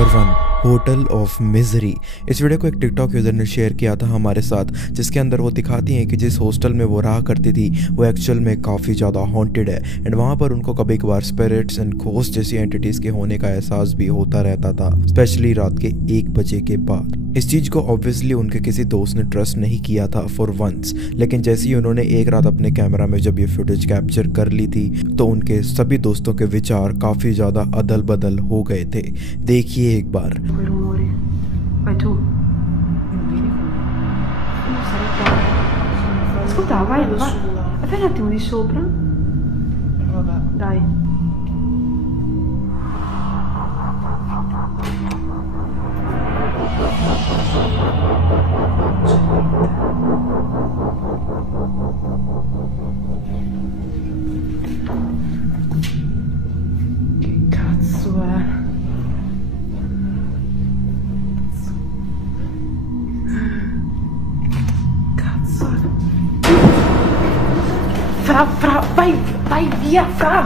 Number 1, hotel of misery. इस video को एक टिकटॉक यूज़र ने शेयर किया था हमारे साथ, जिसके अंदर वो दिखाती हैं कि जिस हॉस्टल में वो रहा करती थी वो एक्चुअल में काफ़ी ज़्यादा हॉन्टेड है एंड वहाँ पर उनको कभी कभार स्पिरिट्स एंड घोस्ट जैसी एंटिटीज़ के होने का एहसास भी होता रहता था, स्पेशली रात के 1 बजे के बाद। इस चीज़ को ऑब्वियसली उनके किसी दोस्त ने ट्रस्ट नहीं किया था फॉर वंस, लेकिन जैसे ही उन्होंने एक रात अपने कैमरा में जब ये फुटेज कैप्चर कर ली थी तो उनके सभी दोस्तों के विचार काफ़ी ज़्यादा अदल बदल हो गए थे। देखिए एक बार। Vai tu. Non vieni con me. Non sarei qua. Ascolta, vai, vai. Fai un attimo di sopra. Vabbè. Dai. Che cazzo è? Fra, vai via, Fra!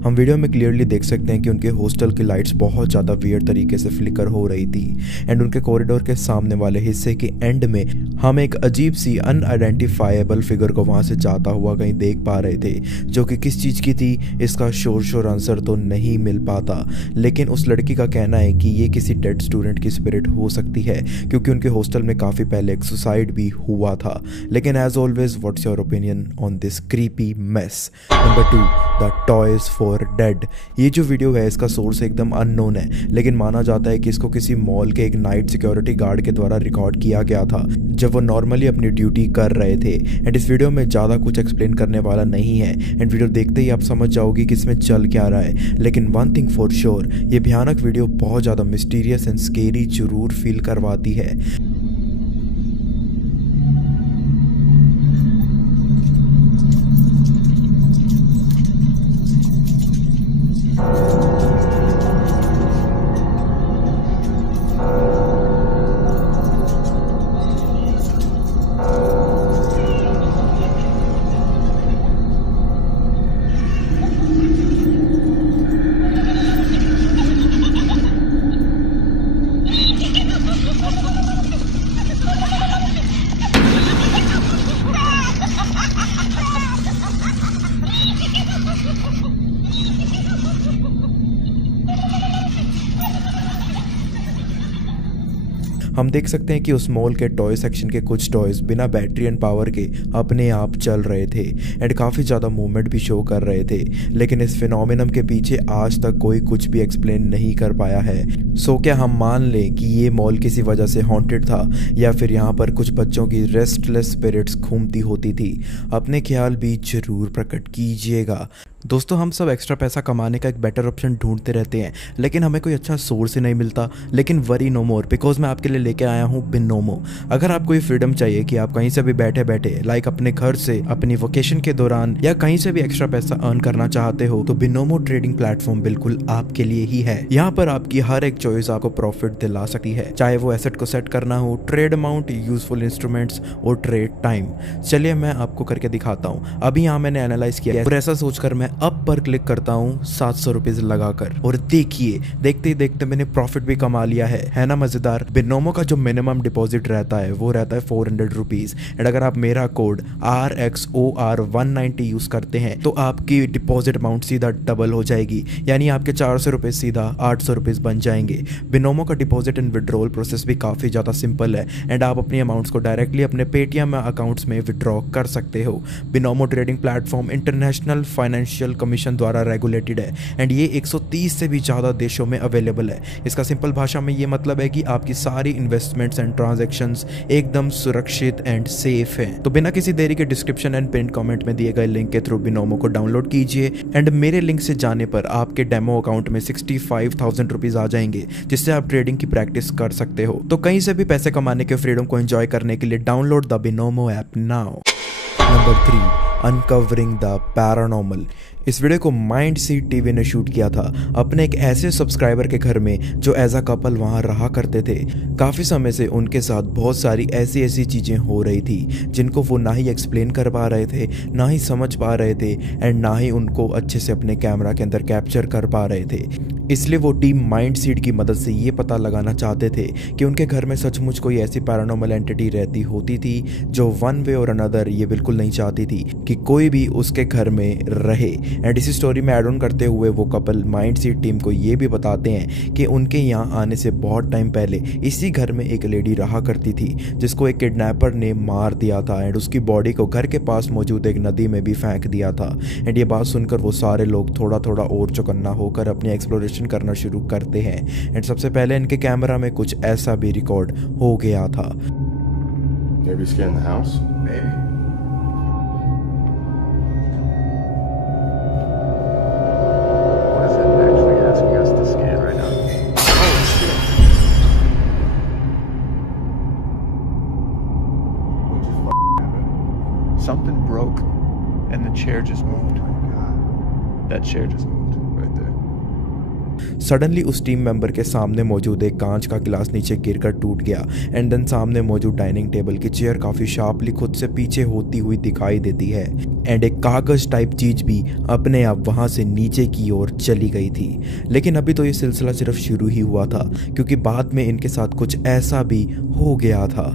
हम वीडियो में क्लियरली देख सकते हैं कि उनके हॉस्टल की लाइट्स बहुत ज़्यादा वियर्ड तरीके से फ्लिकर हो रही थी एंड उनके कॉरिडोर के सामने वाले हिस्से के एंड में हम एक अजीब सी अनआइडेंटिफाइबल फिगर को वहाँ से जाता हुआ कहीं देख पा रहे थे, जो कि किस चीज़ की थी इसका शोर आंसर तो नहीं मिल पाता। लेकिन उस लड़की का कहना है कि ये किसी डेड स्टूडेंट की स्पिरिट हो सकती है, क्योंकि उनके हॉस्टल में काफ़ी पहले एक सुसाइड भी हुआ था। लेकिन as always, what's your opinion on this creepy mess? Number 2, the toys for dead. ये जो वीडियो है इसका सोर्स एकदम अननोन है, लेकिन माना जाता है कि इसको किसी मॉल के एक नाइट सिक्योरिटी गार्ड के द्वारा रिकॉर्ड किया गया था जब वो नॉर्मली अपनी ड्यूटी कर रहे थे। एंड इस वीडियो में ज़्यादा कुछ एक्सप्लेन करने वाला नहीं है एंड वीडियो देखते ही आप समझ जाओगे कि इसमें चल क्या रहा है। लेकिन वन थिंग फॉर श्योर, ये भयानक वीडियो बहुत ज़्यादा मिस्टीरियस एंड स्केरी जरूर फील करवाती है। हम देख सकते हैं कि उस मॉल के टॉय सेक्शन के कुछ टॉयज बिना बैटरी एंड पावर के अपने आप चल रहे थे एंड काफ़ी ज़्यादा मूवमेंट भी शो कर रहे थे। लेकिन इस फिनोमिनम के पीछे आज तक कोई कुछ भी एक्सप्लेन नहीं कर पाया है। सो क्या हम मान लें कि ये मॉल किसी वजह से हॉन्टेड था, या फिर यहाँ पर कुछ बच्चों की रेस्टलेस स्पिरिट्स घूमती होती थी? अपने ख्याल भी जरूर प्रकट कीजिएगा। दोस्तों, हम सब एक्स्ट्रा पैसा कमाने का एक बेटर ऑप्शन ढूंढते रहते हैं, लेकिन हमें कोई अच्छा सोर्स ही नहीं मिलता। लेकिन वरी नो मोर, बिकॉज मैं आपके लिए लेके आया हूँ बिनोमो। अगर आपको ये फ्रीडम चाहिए कि आप कहीं से भी बैठे बैठे लाइक अपने घर से अपनी वेकेशन के दौरान या कहीं से भी एक्स्ट्रा पैसा अर्न करना चाहते हो, तो बिनोमो ट्रेडिंग प्लेटफॉर्म बिल्कुल आपके लिए ही है। यहाँ पर आपकी हर एक चॉइस आपको प्रॉफिट दिला सकती है, चाहे वो एसेट को सेट करना हो, ट्रेड अमाउंट, यूजफुल इंस्ट्रूमेंट्स और ट्रेड टाइम। चलिए मैं आपको करके दिखाता हूँ। अभी यहाँ मैंने एनालाइज किया और ऐसा सोचकर मैं अब पर क्लिक करता हूँ 700 रुपीज लगाकर, और देखिए देखते ही देखते मैंने प्रॉफिट भी कमा लिया है ना मजेदार। बिनोमो का जो मिनिमम डिपॉजिट रहता है वो रहता है 400 रुपीज एंड अगर आप मेरा कोड RXOR190 यूज करते हैं तो आपकी डिपॉजिट अमाउंट सीधा डबल हो जाएगी, यानी आपके 400 रुपये सीधा 800 रुपीज बन जाएंगे। बिनोमो का डिपॉजिट एंड विड्रॉल प्रोसेस भी काफी ज्यादा सिंपल है एंड आप अपनी अमाउंट्स को डायरेक्टली अपने पेटीएम अकाउंट्स में विड्रॉ कर सकते हो। Binomo trading platform international financial commission द्वारा रेगुलेटेड है एंड ये 130 से भी ज्यादा देशों में अवेलेबल है। इसका सिंपल भाषा में ये मतलब है कि आपकी सारी इन्वेस्टमेंट्स एंड ट्रांजैक्शंस एकदम सुरक्षित एंड सेफ हैं। तो बिना किसी देरी के डिस्क्रिप्शन एंड पिन कमेंट में दिए गए लिंक के थ्रू बिनोमो को डाउनलोड कीजिए एंड मेरे लिंक से जाने पर आपके डेमो अकाउंट में 65,000 रुपीज आ जाएंगे, जिससे आप ट्रेडिंग की प्रैक्टिस कर सकते हो। तो कहीं से भी पैसे कमाने के फ्रीडम को एंजॉय करने के लिए download the Binomo app now. Number 3, uncovering the paranormal. इस वीडियो को माइंड सीड टीवी ने शूट किया था अपने एक ऐसे सब्सक्राइबर के घर में जो एज अ कपल वहां रहा करते थे। काफ़ी समय से उनके साथ बहुत सारी ऐसी चीज़ें हो रही थी जिनको वो ना ही एक्सप्लेन कर पा रहे थे, ना ही समझ पा रहे थे एंड ना ही उनको अच्छे से अपने कैमरा के अंदर कैप्चर कर पा रहे थे। इसलिए वो टीम माइंड सीड की मदद से ये पता लगाना चाहते थे कि उनके घर में सचमुच कोई ऐसी पैरानॉर्मल एंटिटी रहती होती थी जो वन वे और अनदर ये बिल्कुल नहीं चाहती थी कि कोई भी उसके घर में रहे। एंड इसी स्टोरी में ऐड ऑन करते हुए वो कपल माइंड सीड टीम को ये भी बताते हैं कि उनके यहाँ आने से बहुत टाइम पहले इसी घर में एक लेडी रहा करती थी जिसको एक किडनैपर ने मार दिया था एंड उसकी बॉडी को घर के पास मौजूद एक नदी में भी फेंक दिया था। एंड ये बात सुनकर वो सारे लोग थोड़ा थोड़ा और चौकन्ना होकर अपनी एक्सप्लोरेशन करना शुरू करते हैं। एंड सबसे पहले इनके कैमरा में कुछ ऐसा भी रिकॉर्ड हो गया था। Maybe scan the house? Maybe. What is it actually asking us to scan right now? Oh shit! What just happened? Something broke and the chair just moved. That chair just moved right there. Suddenly उस team member के सामने मौजूद एक कांच का गिलास नीचे गिरकर टूट गया एंड देन सामने मौजूद डाइनिंग टेबल की चेयर काफ़ी शार्पली खुद से पीछे होती हुई दिखाई देती है एंड एक कागज टाइप चीज भी अपने आप वहां से नीचे की ओर चली गई थी। लेकिन अभी तो ये सिलसिला सिर्फ शुरू ही हुआ था क्योंकि बाद में इनके साथ कुछ ऐसा भी हो गया था।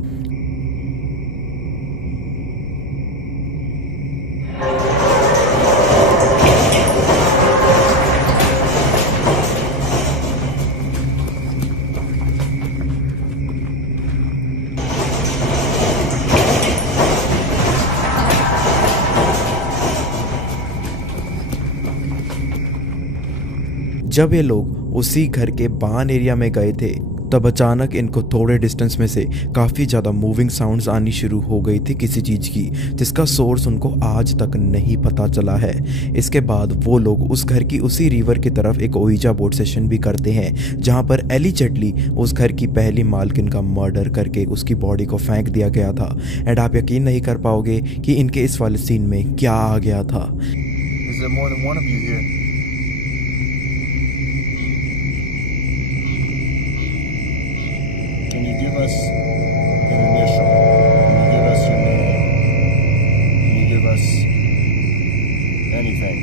जब ये लोग उसी घर के बाहर एरिया में गए थे तब अचानक इनको थोड़े डिस्टेंस में से काफ़ी ज़्यादा मूविंग साउंड्स आनी शुरू हो गई थी किसी चीज़ की जिसका सोर्स उनको आज तक नहीं पता चला है। इसके बाद वो लोग उस घर की उसी रिवर की तरफ एक ओइजा बोर्ड सेशन भी करते हैं जहाँ पर एली चटली उस घर की पहली मालकिन का मर्डर करके उसकी बॉडी को फेंक दिया गया था। एंड आप यकीन नहीं कर पाओगे कि इनके इस वाले सीन में क्या आ गया था। Is there more than one of you here? Can you give us an initial? Can you give us your name? Can you give us anything?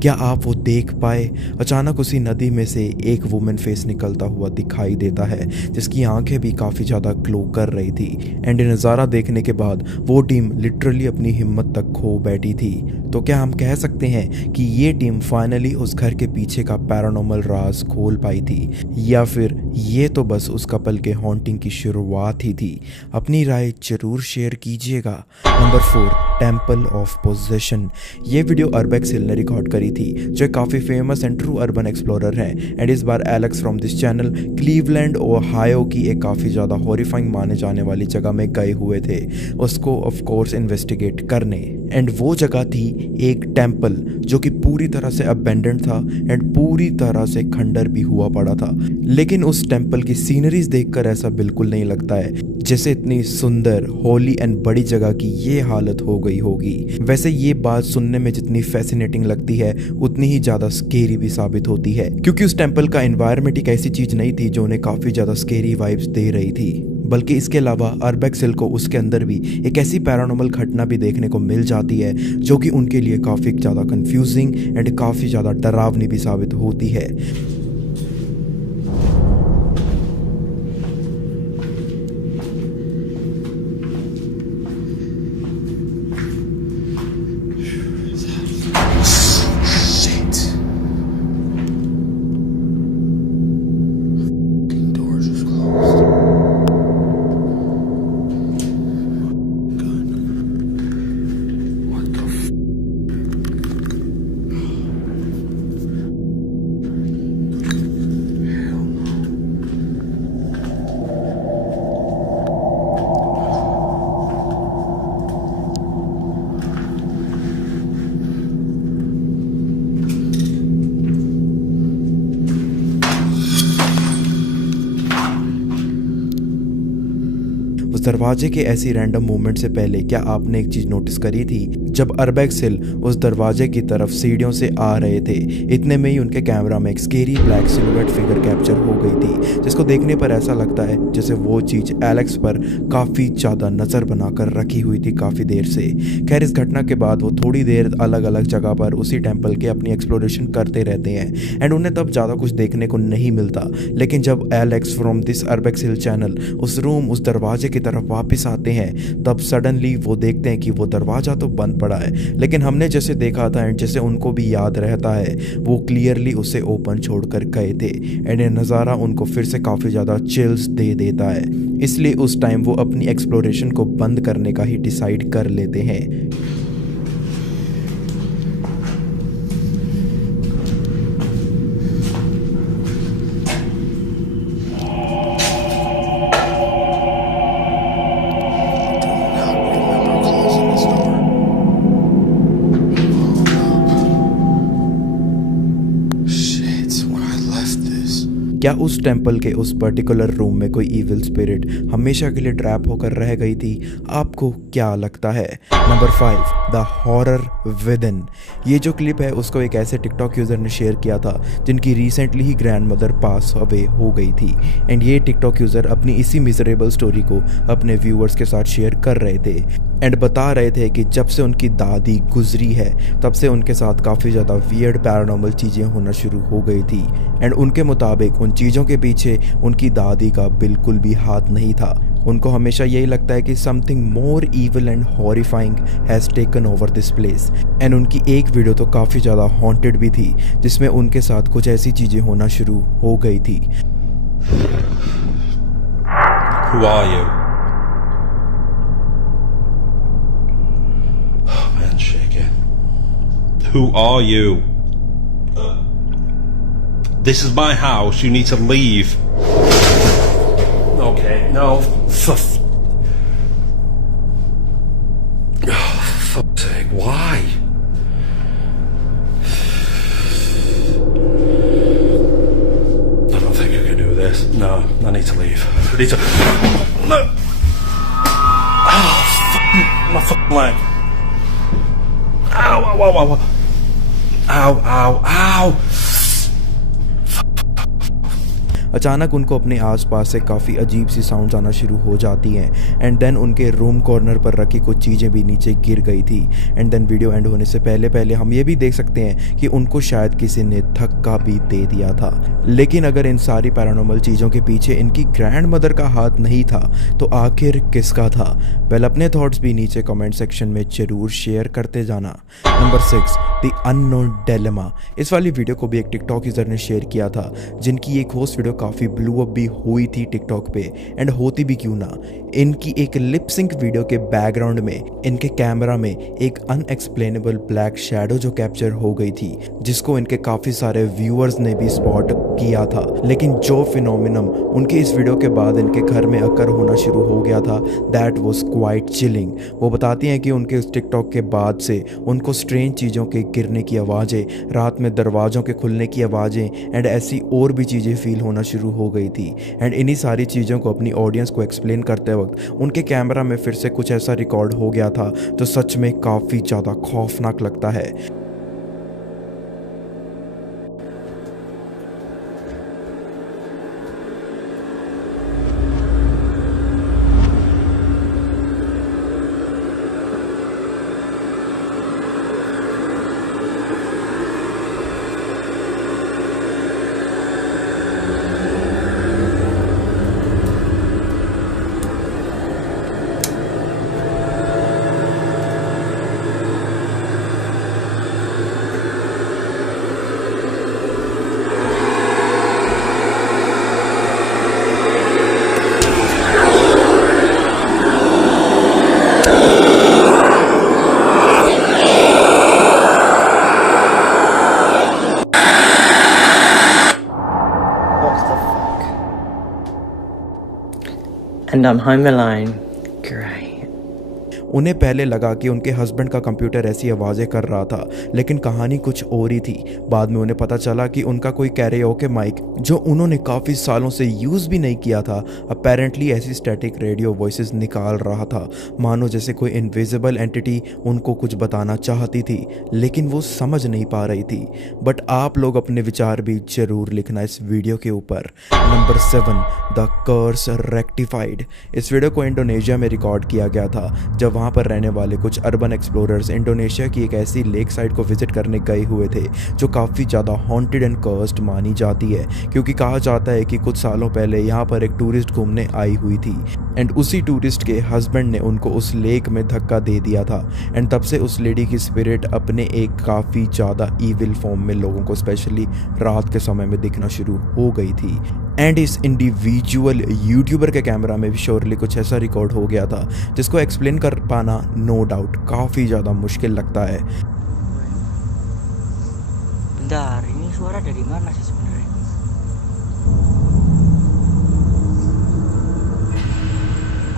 क्या आप वो देख पाए? अचानक उसी नदी में से एक वुमेन फेस निकलता हुआ दिखाई देता है जिसकी आंखें भी काफ़ी ज़्यादा ग्लो कर रही थी। एंड ये नज़ारा देखने के बाद वो टीम लिटरली अपनी हिम्मत तक खो बैठी थी। तो क्या हम कह सकते हैं कि ये टीम फाइनली उस घर के पीछे का पैरानॉर्मल राज खोल पाई थी, या फिर ये तो बस उस कपल के हॉन्टिंग की शुरुआत ही थी? अपनी राय जरूर शेयर कीजिएगा। Number 4, temple of possession. ये वीडियो अर्बेक्स हिल ने रिकॉर्ड करी थी जो काफ़ी famous and true urban explorer है। एंड इस बार Alex from this channel Cleveland Ohio की एक काफ़ी ज़्यादा हॉरिफाइंग माने जाने वाली जगह में गए हुए थे उसको ऑफ कोर्स इन्वेस्टिगेट करने। एंड वो जगह थी एक टेम्पल जो कि पूरी तरह से अबेंडेंड था एंड पूरी तरह से खंडर भी हुआ पड़ा था। लेकिन उस टेम्पल की सीनरीज देखकर ऐसा बिल्कुल नहीं लगता है जैसे इतनी सुंदर होली एंड बड़ी जगह की ये हालत हो गई होगी। वैसे ये बात सुनने में जितनी फैसिनेटिंग लगती है उतनी ही ज़्यादा स्केरी भी साबित होती है क्योंकि उस टेम्पल का एनवायरनमेंट एक ऐसी चीज़ नहीं थी जो उन्हें काफ़ी ज़्यादा स्केरी वाइब्स दे रही थी, बल्कि इसके अलावा अर्बेक्स हिल को उसके अंदर भी एक ऐसी पैरानॉर्मल घटना भी देखने को मिल जाती है जो कि उनके लिए काफ़ी ज़्यादा कंफ्यूजिंग एंड काफ़ी ज़्यादा डरावनी भी साबित होती है। दरवाजे के ऐसी रैंडम मूवमेंट से पहले क्या आपने एक चीज नोटिस करी थी? जब अरबैक्स हिल उस दरवाजे की तरफ सीढ़ियों से आ रहे थे, इतने में ही उनके कैमरा में एक scary black silhouette figure capture हो गई थी, जिसको देखने पर ऐसा लगता है जैसे वो चीज एलेक्स पर काफी ज्यादा नजर बनाकर रखी हुई थी काफी देर से। खैर, इस घटना के बाद वो थोड़ी देर अलग अलग जगह पर उसी टेंपल के अपनी एक्सप्लोरेशन करते रहते हैं एंड उन्हें तब ज़्यादा कुछ देखने को नहीं मिलता। लेकिन जब Alex from this Urbex Hill channel उस रूम उस दरवाजे की तरफ वापस आते हैं, तब सडनली वो देखते हैं कि वो दरवाज़ा तो बंद पड़ा है, लेकिन हमने जैसे देखा था एंड जैसे उनको भी याद रहता है, वो क्लियरली उसे ओपन छोड़कर गए थे। एंड ये नज़ारा उनको फिर से काफ़ी ज़्यादा चिल्स दे देता है, इसलिए उस टाइम वो अपनी एक्सप्लोरेशन को बंद करने का ही डिसाइड कर लेते हैं। क्या उस टेंपल के उस पर्टिकुलर रूम में कोई इविल स्पिरिट हमेशा के लिए ट्रैप होकर रह गई थी? आपको क्या लगता है? Number 5, the horror within. ये जो क्लिप है उसको एक ऐसे टिकटॉक यूज़र ने शेयर किया था जिनकी रिसेंटली ही ग्रैंड मदर पास अवे हो गई थी एंड ये टिकटॉक यूज़र अपनी इसी मिजरेबल स्टोरी को अपने व्यूअर्स के साथ शेयर कर रहे थे एंड बता रहे थे कि जब से उनकी दादी गुजरी है तब से उनके साथ काफ़ी ज़्यादा वियर्ड पैरानॉर्मल चीज़ें होना शुरू हो गई थी एंड उनके मुताबिक उन चीज़ों के पीछे उनकी दादी का बिल्कुल भी हाथ नहीं था। उनको हमेशा यही लगता है कि something more evil and horrifying has taken over this place and उनकी एक वीडियो तो काफ़ी ज़्यादा हॉन्टेड भी थी जिसमें उनके साथ कुछ ऐसी चीज़ें होना शुरू हो गई थी। Who are you? Oh man, shaking. Who are you? This is my house. You need to leave. Okay, no. For fuck's sake, why? I don't think I can do this. No, I need to leave. I need to. No. Oh, my fucking leg. Ow, ow, ow, ow. Ow, ow, ow. अचानक उनको अपने आसपास से काफ़ी अजीब सी sounds आना शुरू हो जाती हैं एंड देन उनके रूम कॉर्नर पर रखी कुछ चीज़ें भी नीचे गिर गई थी एंड देन वीडियो एंड होने से पहले हम ये भी देख सकते हैं कि उनको शायद किसी ने धक्का भी दे दिया था। लेकिन अगर इन सारी पैरानॉर्मल चीज़ों के पीछे इनकी ग्रैंड मदर का हाथ नहीं था तो आखिर किसका था? वेल, अपने थॉट्स भी नीचे कमेंट सेक्शन में ज़रूर शेयर करते जाना। Number 6, the unknown dilemma. इस वाली वीडियो को भी एक टिकटॉक यूज़र ने शेयर किया था जिनकी एक होस्ट वीडियो काफ़ी ब्लू अप भी हुई थी टिकटॉक पे एंड होती भी क्यों ना। इनकी एक लिप सिंक वीडियो के बैकग्राउंड में इनके कैमरा में एक अनएक्सप्लेनेबल ब्लैक शैडो जो कैप्चर हो गई थी जिसको इनके काफ़ी सारे व्यूअर्स ने भी स्पॉट किया था। लेकिन जो फिनोमिनम उनके इस वीडियो के बाद इनके घर में अकर होना शुरू हो गया था, दैट वाज क्वाइट चिलिंग। वो बताती हैं कि उनके इस टिकटॉक के बाद से उनको स्ट्रेंज चीज़ों के गिरने की आवाज़ें, रात में दरवाज़ों के खुलने की आवाज़ें एंड ऐसी और भी चीज़ें फील होना शुरू हो गई थी एंड इन्हीं सारी चीज़ों को अपनी ऑडियंस को एक्सप्लेन करते वक्त उनके कैमरा में फिर से कुछ ऐसा रिकॉर्ड हो गया था जो सच में काफ़ी ज़्यादा खौफनाक लगता है। And I'm home alone. Great. उन्हें पहले लगा कि उनके हस्बैंड का कंप्यूटर ऐसी आवाज़ें कर रहा था, लेकिन कहानी कुछ और ही थी। बाद में उन्हें पता चला कि उनका कोई कैरियोके माइक जो उन्होंने काफ़ी सालों से यूज़ भी नहीं किया था, अपेरेंटली ऐसी स्टैटिक रेडियो वॉइसेस निकाल रहा था, मानो जैसे कोई इनविजिबल एंटिटी उनको कुछ बताना चाहती थी, लेकिन वो समझ नहीं पा रही थी। बट आप लोग अपने विचार भी जरूर लिखना इस वीडियो के ऊपर। Number 7, the curse rectified. इस वीडियो को इंडोनेशिया में रिकॉर्ड किया गया था, जब वहाँ पर रहने वाले कुछ अर्बन एक्सप्लोरर्स इंडोनेशिया की एक ऐसी लेक साइड को विजिट करने गए हुए थे जो काफ़ी ज़्यादा हॉन्टेड एंड कर्स्ड मानी जाती है, क्योंकि कहा जाता है कि कुछ सालों पहले यहाँ पर एक टूरिस्ट घूमने आई हुई थी एंड उसी टूरिस्ट के हस्बैंड ने उनको उस लेक में धक्का दे दिया था एंड तब से उस लेडी की स्पिरिट अपने एक काफ़ी ज़्यादा ईविल फॉर्म में लोगों को स्पेशली रात के समय में दिखना शुरू हो गई थी। एंड इस इंडिविजुअल यूट्यूबर के कैमरा में भी श्योरली कुछ ऐसा रिकॉर्ड हो गया था जिसको एक्सप्लेन कर पाना नो डाउट काफ़ी ज़्यादा मुश्किल लगता है। Bentar, ini suara dari mana sih sebenarnya?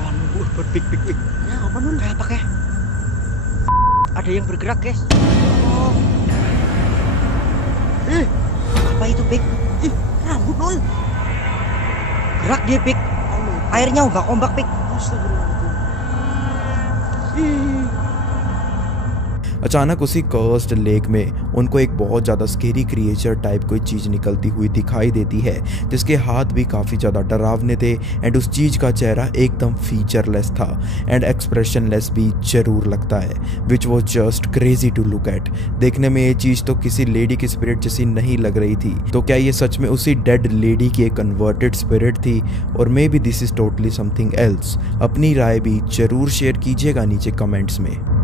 Oh, berpik-pik. Ya, apa nun? Kayak apa kayak? Ada yang bergerak, guys. Oh. Apa itu, Pik? Rambut nun. Gerak dia, Pik. Airnya ombak-ombak, Pik. अचानक उसी cursed lake में उनको एक बहुत ज़्यादा scary creature type कोई चीज़ निकलती हुई दिखाई देती है, जिसके हाथ भी काफ़ी ज़्यादा डरावने थे एंड उस चीज़ का चेहरा एकदम फीचरलेस था एंड एक्सप्रेशनलेस भी जरूर लगता है, which was just crazy to look at. देखने में ये चीज़ तो किसी लेडी की स्पिरिट जैसी नहीं लग रही थी, तो क्या ये सच में उसी डेड लेडी की एक कन्वर्टेड स्पिरिट थी, और may be this is totally something else? अपनी राय भी जरूर शेयर कीजिएगा नीचे कमेंट्स में।